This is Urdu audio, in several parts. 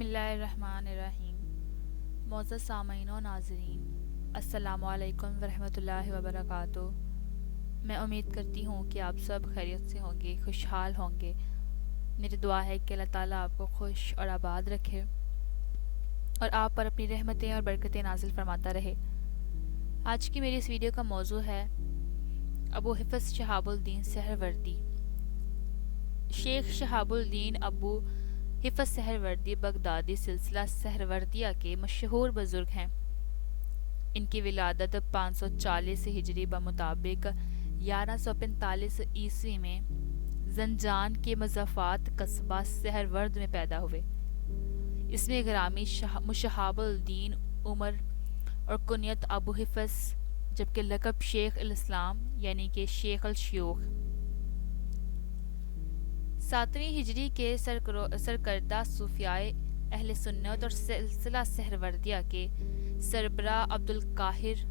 بسم اللہ الرحمن الرحیم۔ معزز سامعین و ناظرین، السلام علیکم ورحمۃ اللہ وبرکاتہ۔ میں امید کرتی ہوں کہ آپ سب خیریت سے ہوں گے، خوشحال ہوں گے۔ میری دعا ہے کہ اللہ تعالیٰ آپ کو خوش اور آباد رکھے اور آپ پر اپنی رحمتیں اور برکتیں نازل فرماتا رہے۔ آج کی میری اس ویڈیو کا موضوع ہے ابو حفظ شہاب الدین سہروردی۔ شیخ شہاب الدین ابو حفظ سہروردی بغدادی سلسلہ سہروردیہ کے مشہور بزرگ ہیں۔ ان کی ولادت 540 ہجری بمطابق 1145 عیسوی میں زنجان کے مضافات قصبہ سہرورد میں پیدا ہوئے۔ اس میں گرامی شہاب الدین عمر اور کنیت ابو حفظ، جبکہ لقب شیخ الاسلام یعنی کہ شیخ الشیوخ۔ 7ویں ہجری کے سرکردہ صوفیاء اہل سنت اور سلسلہ سہروردیہ کے سربراہ عبدالقاہر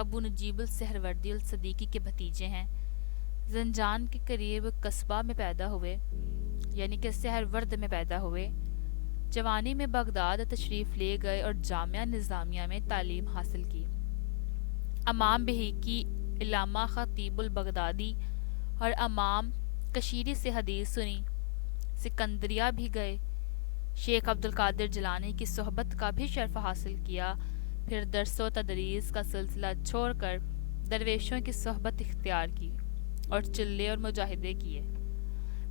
ابو نجیب السہروردی الصدیقی کے بھتیجے ہیں۔ زنجان کے قریب قصبہ میں پیدا ہوئے، یعنی کہ سہرورد میں پیدا ہوئے۔ جوانی میں بغداد تشریف لے گئے اور جامعہ نظامیہ میں تعلیم حاصل کی۔ امام بہیقی، علامہ خطیب البغدادی اور امام کشیری سے حدیث سنی۔ سکندریہ بھی گئے۔ شیخ عبدالقادر جیلانی کی صحبت کا بھی شرف حاصل کیا۔ پھر درس و تدریس کا سلسلہ چھوڑ کر درویشوں کی صحبت اختیار کی اور چلے اور مجاہدے کیے۔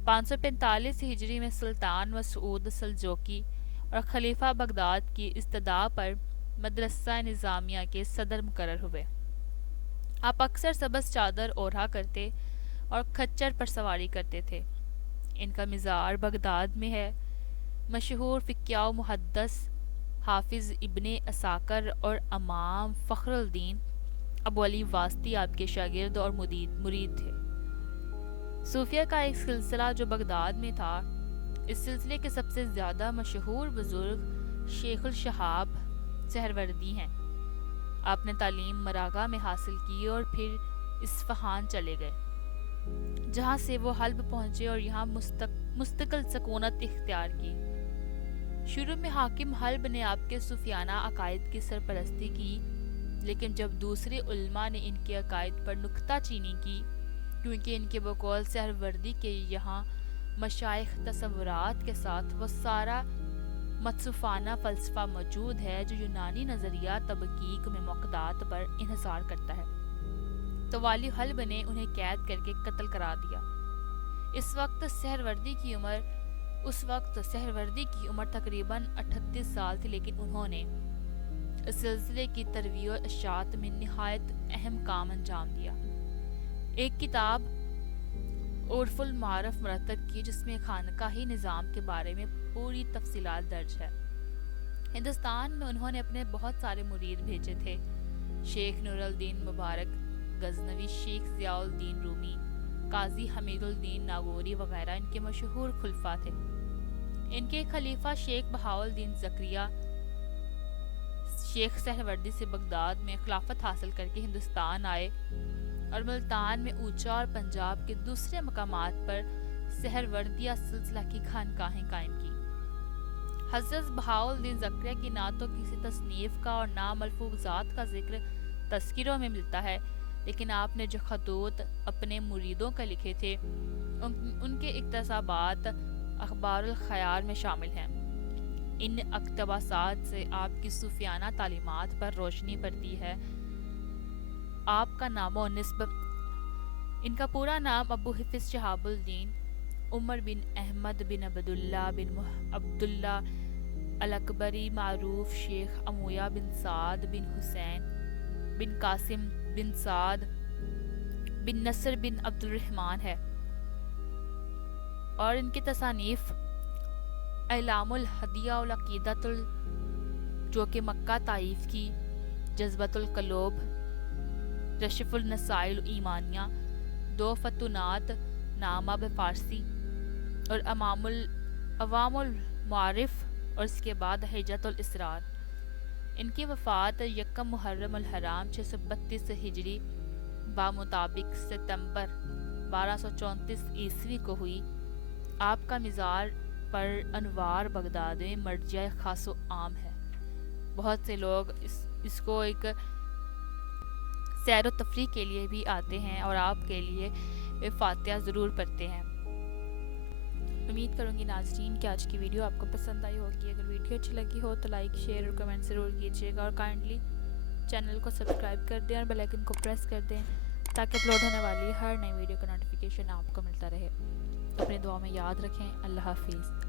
545 ہجری میں سلطان مسعود سلجوقی اور خلیفہ بغداد کی استدعا پر مدرسہ نظامیہ کے صدر مقرر ہوئے۔ آپ اکثر سبز چادر اوڑھا کرتے اور کھچر پر سواری کرتے تھے۔ ان کا مزار بغداد میں ہے۔ مشہور فقیہ و محدث حافظ ابن عساکر اور امام فخر الدین ابو علی واسطی آپ کے شاگرد اور مرید تھے۔ صوفیہ کا ایک سلسلہ جو بغداد میں تھا، اس سلسلے کے سب سے زیادہ مشہور بزرگ شیخ الشہاب سہروردی ہیں۔ آپ نے تعلیم مراغہ میں حاصل کی اور پھر اصفہان چلے گئے، جہاں سے وہ حلب پہنچے اور یہاں مستقل سکونت اختیار کی۔ شروع میں حاکم حلب نے آپ کے صوفیانہ عقائد کی سرپرستی کی، لیکن جب دوسرے علماء نے ان کے عقائد پر نکتہ چینی کی، کیونکہ ان کے بقول سہروردی کے یہاں مشائخ تصورات کے ساتھ وہ سارا متصوفانہ فلسفہ موجود ہے جو یونانی نظریہ تبکیک میں معتقدات پر انحصار کرتا ہے، تو والی حلب نے انہیں قید کر کے قتل کرا دیا۔ اس وقت سہروردی کی عمر تقریباً 38 سال تھی، لیکن انہوں نے اس سلسلے کی ترویع و اشاعت میں نہایت اہم کام انجام دیا۔ ایک کتاب عرف المعارف مرتب کی، جس میں خانقاہی نظام کے بارے میں پوری تفصیلات درج ہے۔ ہندوستان میں انہوں نے اپنے بہت سارے مرید بھیجے تھے۔ شیخ نور الدین مبارک غزنوی، شیخ ضیاء الدین رومی، قاضی حمید الدین ناگوری وغیرہ ان کے مشہور خلفاء تھے۔ ان کے خلیفہ شیخ بہاؤالدین زکریا شیخ سہروردی سے بغداد میں خلافت حاصل کر کے ہندوستان آئے اور ملتان میں اونچا اور پنجاب کے دوسرے مقامات پر سہروردیہ سلسلہ کی خانقاہیں قائم کی۔ حضرت بہاؤالدین زکریا کی نہ تو کسی تصنیف کا اور نہ ملفوظات کا ذکر تذکروں میں ملتا ہے، لیکن آپ نے جو خطوط اپنے مریدوں کا لکھے تھے ان کے اقتباسات اخبار الخیار میں شامل ہیں۔ ان اقتباسات سے آپ کی صوفیانہ تعلیمات پر روشنی پڑتی ہے۔ آپ کا نام و نسب: ان کا پورا نام ابو حفظ شہاب الدین عمر بن احمد بن عبداللہ بن عبداللہ الاکبری، معروف شیخ امویہ بن سعد بن حسین بن قاسم بن سعد بن نصر بن عبد الرحمن ہے، اور ان کی تصانیف اعلام الہدیہ والعقیدۃ جو کہ مکہ طائف کی، جذبۃ القلوب، کشف النسائل ایمانیہ، دو فتونات نامہ بفارسی اور عوام المعارف، اور اس کے بعد حجت الاسرار۔ ان کی وفات 1 محرم الحرام 632 ہجری بمطابق ستمبر 1234 عیسوی کو ہوئی۔ آپ کا مزار پر انوار بغداد میں مرجع خاص و عام ہے۔ بہت سے لوگ اس کو ایک سیر و تفریح کے لیے بھی آتے ہیں اور آپ کے لیے فاتحہ ضرور پڑھتے ہیں۔ امید کروں گی ناظرین کہ آج کی ویڈیو آپ کو پسند آئی ہوگی۔ اگر ویڈیو اچھی لگی ہو تو لائک، شیئر اور کمنٹ ضرور کیجیے گا، اور کائنڈلی چینل کو سبسکرائب کر دیں اور بیل آئیکن کو پریس کر دیں تاکہ اپلوڈ ہونے والی ہر نئی ویڈیو کا نوٹیفیکیشن آپ کو ملتا رہے۔ اپنے دعا میں یاد رکھیں۔ اللہ حافظ۔